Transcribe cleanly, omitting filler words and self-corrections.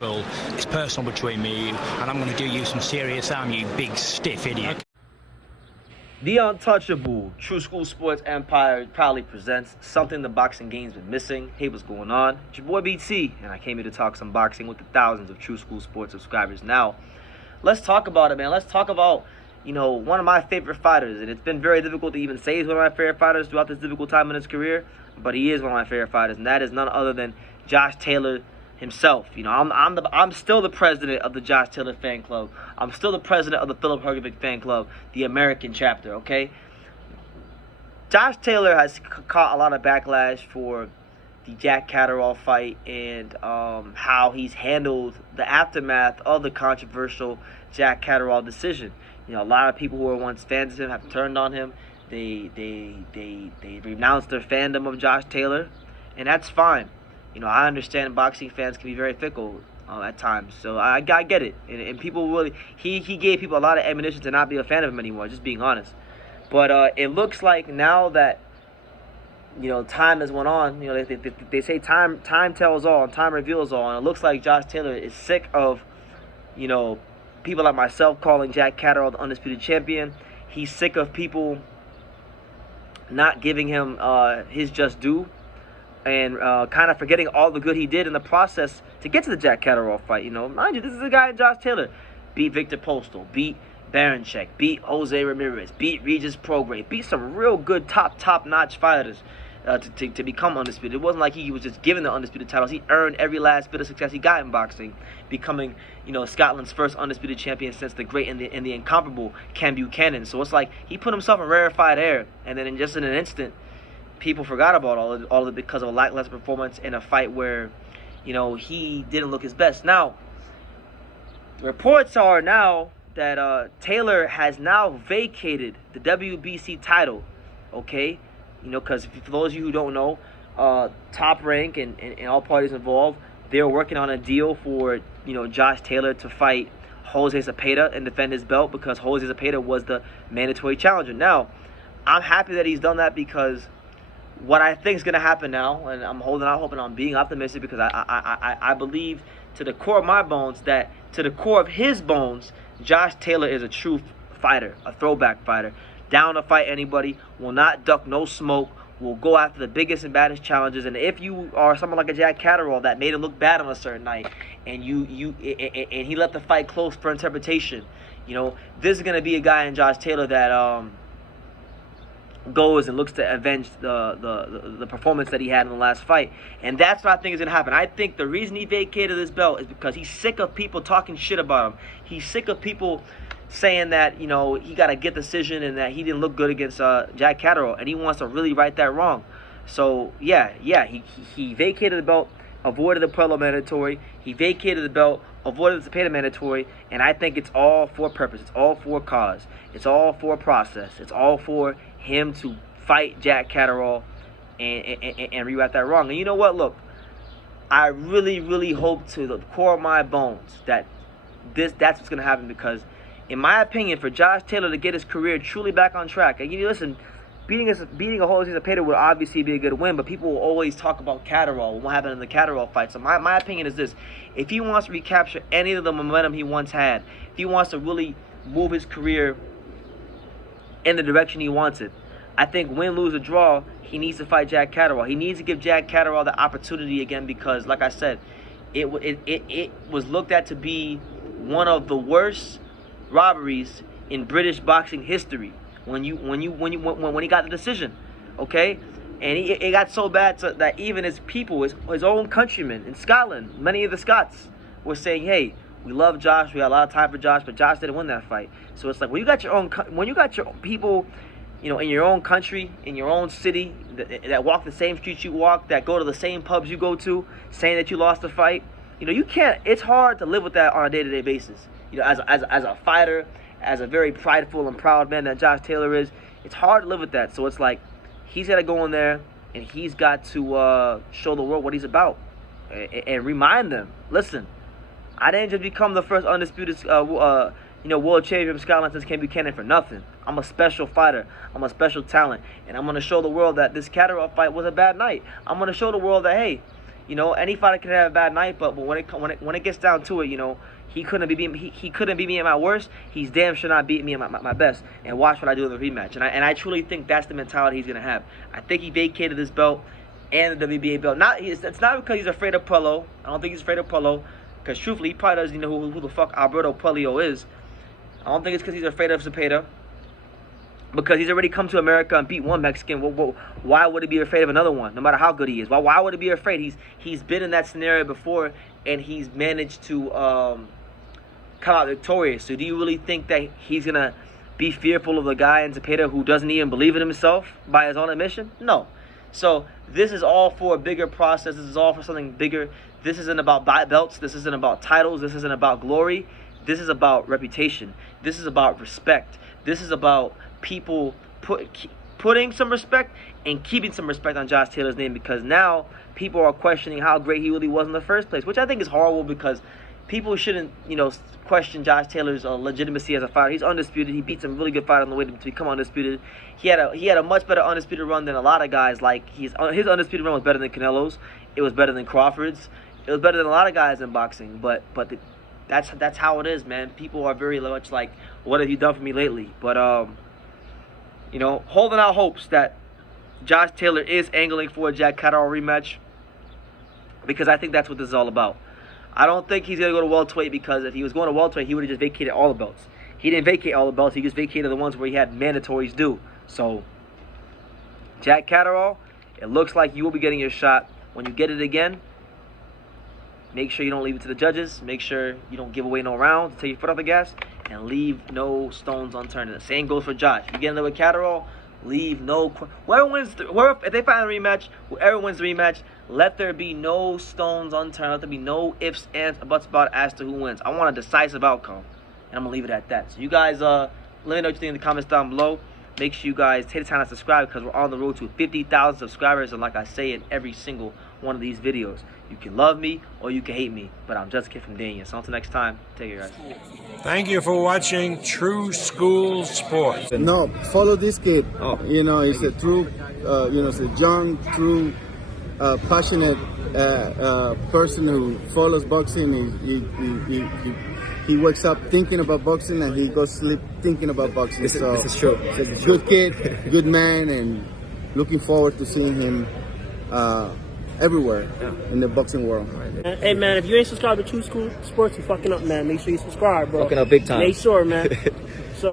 Well, it's personal between me and you, and I'm going to do you some serious harm, you big stiff idiot. The untouchable True School Sports Empire proudly presents something the boxing game's been missing. Hey, what's going on? It's your boy BT, and I came here to talk some boxing with the thousands of True School Sports subscribers. Now, let's talk about it, man. Let's talk about, one of my favorite fighters, and it's been very difficult to even say he's one of my favorite fighters throughout this difficult time in his career, but he is one of my favorite fighters, and that is none other than Josh Taylor himself. I'm still the president of the Josh Taylor fan club. I'm still the president of the Philip Hergovic fan club, the American chapter, okay? Josh Taylor has caught a lot of backlash for the Jack Catterall fight and how he's handled the aftermath of the controversial Jack Catterall decision. A lot of people who were once fans of him have turned on him. They renounced their fandom of Josh Taylor, and that's fine. I understand boxing fans can be very fickle at times, so I get it. And people really, he gave people a lot of ammunition to not be a fan of him anymore, just being honest. But it looks like now that, time has went on, they say time tells all and time reveals all, and it looks like Josh Taylor is sick of, people like myself calling Jack Catterall the undisputed champion. He's sick of people not giving him his just due, and kind of forgetting all the good he did in the process to get to the Jack Catterall fight. Mind you, this is a guy in Josh Taylor. Beat Victor Postal, beat Baranchek, beat Jose Ramirez, beat Regis Prograis, beat some real good top-notch fighters to become undisputed. It wasn't like he was just given the undisputed titles. He earned every last bit of success he got in boxing, becoming, Scotland's first undisputed champion since the great and the incomparable Ken Buchanan. So it's like he put himself in rarefied air, and then in an instant, people forgot about all of it because of a lackluster performance in a fight where, he didn't look his best. Now, reports are now that Taylor has now vacated the WBC title, okay? Because for those of you who don't know, Top Rank and all parties involved, they're working on a deal for, Josh Taylor to fight Jose Zepeda and defend his belt because Jose Zepeda was the mandatory challenger. Now, I'm happy that he's done that because what I think is going to happen now, and I'm holding out hope and I'm being optimistic because I believe to the core of my bones that to the core of his bones, Josh Taylor is a true fighter, a throwback fighter. Down to fight anybody, will not duck no smoke, will go after the biggest and baddest challenges. And if you are someone like a Jack Catterall that made him look bad on a certain night, and he let the fight close for interpretation, this is going to be a guy in Josh Taylor that goes and looks to avenge the performance that he had in the last fight. And that's what I think is going to happen. I think the reason he vacated this belt is because he's sick of people talking shit about him. He's sick of people saying that, he got a good decision and that he didn't look good against Jack Catterall, and he wants to really right that wrong. So, he vacated the belt, avoided the Pueblo mandatory. He vacated the belt, avoided the Zepeda mandatory, and I think it's all for purpose. It's all for cause. It's all for process. It's all for him to fight Jack Catterall and rewrite that wrong. And you know what? Look, I really, really hope to the core of my bones that that's what's going to happen because, in my opinion, for Josh Taylor to get his career truly back on track, and listen, beating a Jose Zepeda would obviously be a good win, but people will always talk about Catterall, what happened in the Catterall fight. So my opinion is this: if he wants to recapture any of the momentum he once had, if he wants to really move his career in the direction he wants it, I think win, lose, or draw, he needs to fight Jack Catterall. He needs to give Jack Catterall the opportunity again because, like I said, it was looked at to be one of the worst robberies in British boxing history when he got the decision, okay? And it got so bad that even his people, his own countrymen in Scotland, many of the Scots were saying, "Hey, we love Josh. We had a lot of time for Josh, but Josh didn't win that fight." So it's like when you got your people, in your own country, in your own city, that walk the same streets you walk, that go to the same pubs you go to, saying that you lost the fight, you can't. It's hard to live with that on a day-to-day basis. As a fighter, as a very prideful and proud man that Josh Taylor is, it's hard to live with that. So it's like he's got to go in there and he's got to show the world what he's about and remind them, listen, I didn't just become the first undisputed world champion of Scotland since Ken Buchanan for nothing. I'm a special fighter. I'm a special talent. And I'm going to show the world that this Catterall fight was a bad night. I'm going to show the world that, hey, You know, any fighter can have a bad night, but when it gets down to it, you know, he couldn't beat me at my worst. He's damn sure not beat me at my best. And watch what I do in the rematch. And I truly think that's the mentality he's gonna have. I think he vacated this belt and the WBA belt. It's not because he's afraid of Puello. I don't think he's afraid of Puello, because truthfully, he probably doesn't even know who the fuck Alberto Puello is. I don't think it's because he's afraid of Zepeda, because he's already come to America and beat one Mexican. Why would he be afraid of another one, no matter how good he is? Why would he be afraid? He's been in that scenario before, and he's managed to come out victorious. So do you really think that he's going to be fearful of the guy in Zepeda who doesn't even believe in himself by his own admission? No. So this is all for a bigger process. This is all for something bigger. This isn't about belts. This isn't about titles. This isn't about glory. This is about reputation. This is about respect. This is about people putting some respect and keeping some respect on Josh Taylor's name, because now people are questioning how great he really was in the first place, which I think is horrible, because people shouldn't, you know, question Josh Taylor's legitimacy as a fighter. He's undisputed. He beat some really good fighters on the way to become undisputed. He had a much better undisputed run than a lot of guys. Like his undisputed run was better than Canelo's. It was better than Crawford's. It was better than a lot of guys in boxing. But that's how it is, man. People are very much like, what have you done for me lately? But you know, holding out hopes that Josh Taylor is angling for a Jack Catterall rematch, because I think that's what this is all about. I don't think he's going to go to welterweight, because if he was going to welterweight, he would have just vacated all the belts. He didn't vacate all the belts. He just vacated the ones where he had mandatories due. So, Jack Catterall, it looks like you will be getting your shot. When you get it again, make sure you don't leave it to the judges. Make sure you don't give away no rounds. Take your foot off the gas and leave no stones unturned. And the same goes for Josh. You get in there with Catterall, leave no... if they find a rematch, whoever wins the rematch, let there be no stones unturned. Let there be no ifs, ands, or buts about it as to who wins. I want a decisive outcome, and I'm going to leave it at that. So you guys, let me know what you think in the comments down below. Make sure you guys take the time to subscribe, because we're on the road to 50,000 subscribers. And like I say in every single one of these videos, you can love me or you can hate me, but I'm just a kid from Dania. So until next time, take care, guys. Thank you for watching True School Sports. No, follow this kid. Oh. You know, he's a true, you know, he's a young, true, passionate person who follows boxing. He wakes up thinking about boxing, and he goes to sleep thinking about boxing. This is true. This is good kid, good man, and looking forward to seeing him everywhere in the boxing world. Hey man, if you ain't subscribed to True School Sports, you fucking up, man. Make sure you subscribe, bro. Fucking up big time. Make sure, man.